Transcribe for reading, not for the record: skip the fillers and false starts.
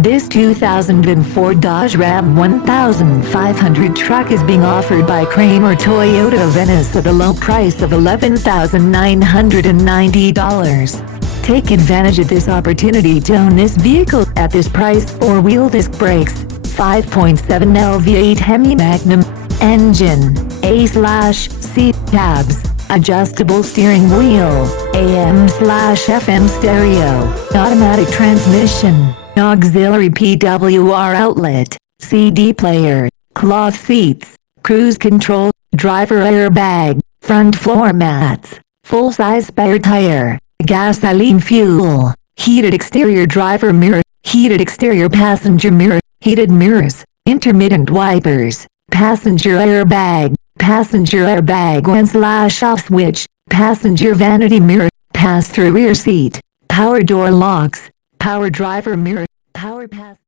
This 2004 Dodge Ram 1500 truck is being offered by Kramer Toyota of Venice at a low price of $11,990. Take advantage of this opportunity to own this vehicle at this price. Four-wheel disc brakes, 5.7 LV8 Hemi Magnum, engine, A/C cabs, adjustable steering wheel, AM/FM stereo, automatic transmission, auxiliary PWR outlet, CD player, cloth seats, cruise control, driver airbag, front floor mats, full-size spare tire, gasoline fuel, heated exterior driver mirror, heated exterior passenger mirror, heated mirrors, intermittent wipers, passenger airbag on/off switch, passenger vanity mirror, pass-through rear seat, power door locks, power driver mirror, power pass